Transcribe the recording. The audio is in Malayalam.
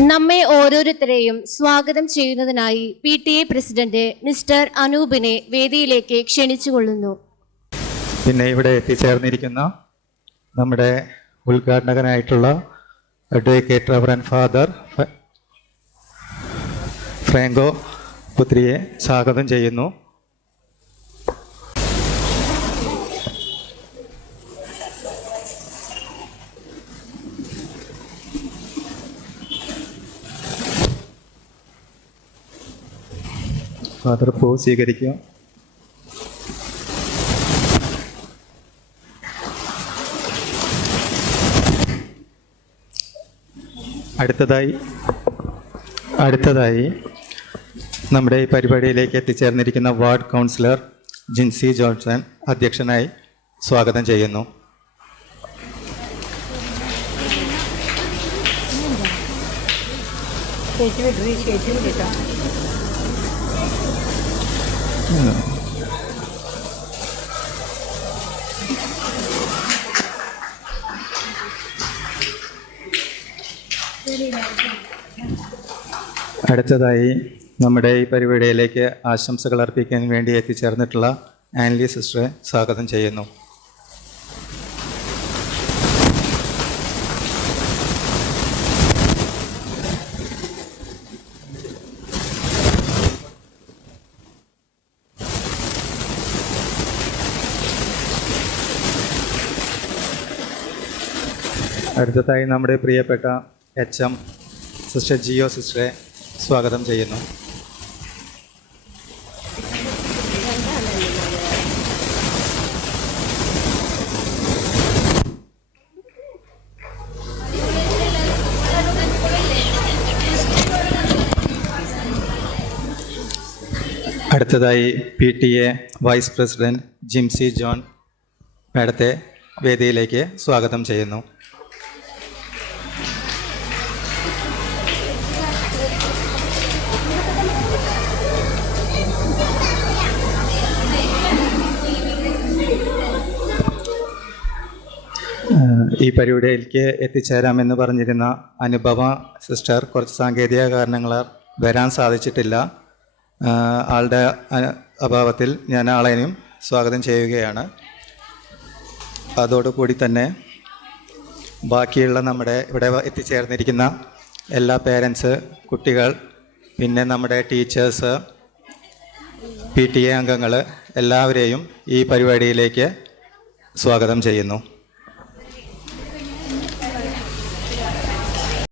നമ്മെ ഓരോരുത്തരെയും സ്വാഗതം ചെയ്യുന്നതിനായി PTA പ്രസിഡന്റ് മിസ്റ്റർ അനൂപിനെ വേദിയിലേക്ക് ക്ഷണിച്ചുകൊള്ളുന്നു. പിന്നെ ഇവിടെ എത്തിച്ചേർന്നിരിക്കുന്ന നമ്മുടെ ഉദ്ഘാടകനായിട്ടുള്ള അഡ്വക്കേറ്റ് റവറൻഡ് ഫാദർ ഫ്രാങ്കോ പുത്രിയെ സ്വാഗതം ചെയ്യുന്നു. ഫാദർ പൂ സ്വീകരിക്കുക. അടുത്തതായി നമ്മുടെ ഈ പരിപാടിയിലേക്ക് എത്തിച്ചേർന്നിരിക്കുന്ന വാർഡ് കൗൺസിലർ ജിൻസി ജോൺസൺ അധ്യക്ഷനായി സ്വാഗതം ചെയ്യുന്നു. അടുത്തതായി നമ്മുടെ ഈ പരിപാടിയിലേക്ക് ആശംസകൾ അർപ്പിക്കാൻ വേണ്ടി എത്തിച്ചേർന്നിട്ടുള്ള ആൻലി സിസ്റ്ററെ സ്വാഗതം ചെയ്യുന്നു. അടുത്തതായി നമ്മുടെ പ്രിയപ്പെട്ട HM സിസ്റ്റർ ജിയോ സിസ്റ്ററെ സ്വാഗതം ചെയ്യുന്നു. അടുത്തതായി PTA vice president Jimsy John മാഡത്തെ വേദിയിലേക്ക് സ്വാഗതം ചെയ്യുന്നു. ഈ പരിപാടിയിലേക്ക് എത്തിച്ചേരാമെന്ന് പറഞ്ഞിരുന്ന അനുപമ സിസ്റ്റർ കുറച്ച് സാങ്കേതിക കാരണങ്ങളാൽ വരാൻ സാധിച്ചിട്ടില്ല. ആളുടെ അഭാവത്തിൽ ഞാൻ ആളെയും സ്വാഗതം ചെയ്യുകയാണ്. അതോടുകൂടി തന്നെ ബാക്കിയുള്ള നമ്മുടെ ഇവിടെ എത്തിച്ചേർന്നിരിക്കുന്ന എല്ലാ പേരൻസ്, കുട്ടികൾ, പിന്നെ നമ്മുടെ ടീച്ചേഴ്സ്, PTA അംഗങ്ങൾ എല്ലാവരെയും ഈ പരിപാടിയിലേക്ക് സ്വാഗതം ചെയ്യുന്നു.